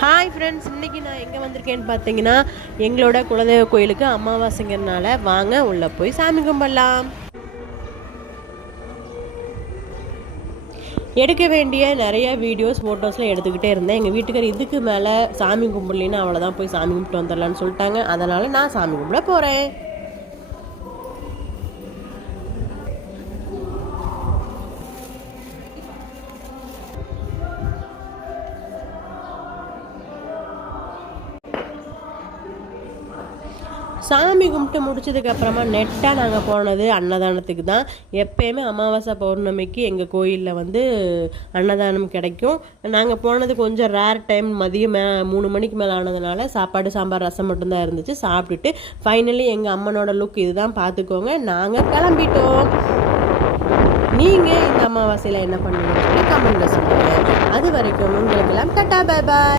Hi friends, இன்றைக்கி நான் எங்கே வந்திருக்கேன்னு பார்த்தீங்கன்னா எங்களோட குலதெய்வ கோயிலுக்கு அமாவாசைங்கிறதுனால வாங்க உள்ளே போய் சாமி கும்பிடலாம். எடுக்க வேண்டிய நிறைய வீடியோஸ் ஃபோட்டோஸ்லாம் எடுத்துக்கிட்டே இருந்தேன். எங்கள் வீட்டுக்கார் இதுக்கு மேலே சாமி கும்பிடலின்னு அவ்வளோதான், போய் சாமி கும்பிட்டு வந்துடலான்னு சொல்லிட்டாங்க. அதனால் நான் சாமி கும்பிட போகிறேன். சாமி கும்பிட்டு முடிச்சதுக்கப்புறமா நெட்டாக நாங்கள் போனது அன்னதானத்துக்கு தான். எப்போயுமே அமாவாசை பௌர்ணமிக்கு எங்கள் கோயிலில் வந்து அன்னதானம் கிடைக்கும். நாங்கள் போனது கொஞ்சம் ரேர் டைம், மதியம் 3 மணிக்கு மேலே ஆனதுனால சாப்பாடு சாம்பார் ரசம் மட்டும்தான் இருந்துச்சு. சாப்பிட்டுட்டு ஃபைனலி எங்கள் அம்மனோட லுக் இதுதான், பார்த்துக்கோங்க. நாங்கள் கிளம்பிட்டோம். நீங்கள் இந்த அமாவாசையில் என்ன பண்ணுவீங்கன்னு சொல்லி கமெண்ட்டில் சொல்லுங்கள். அது வரைக்கும் உங்களுக்கெல்லாம் டாடா பை பாய்.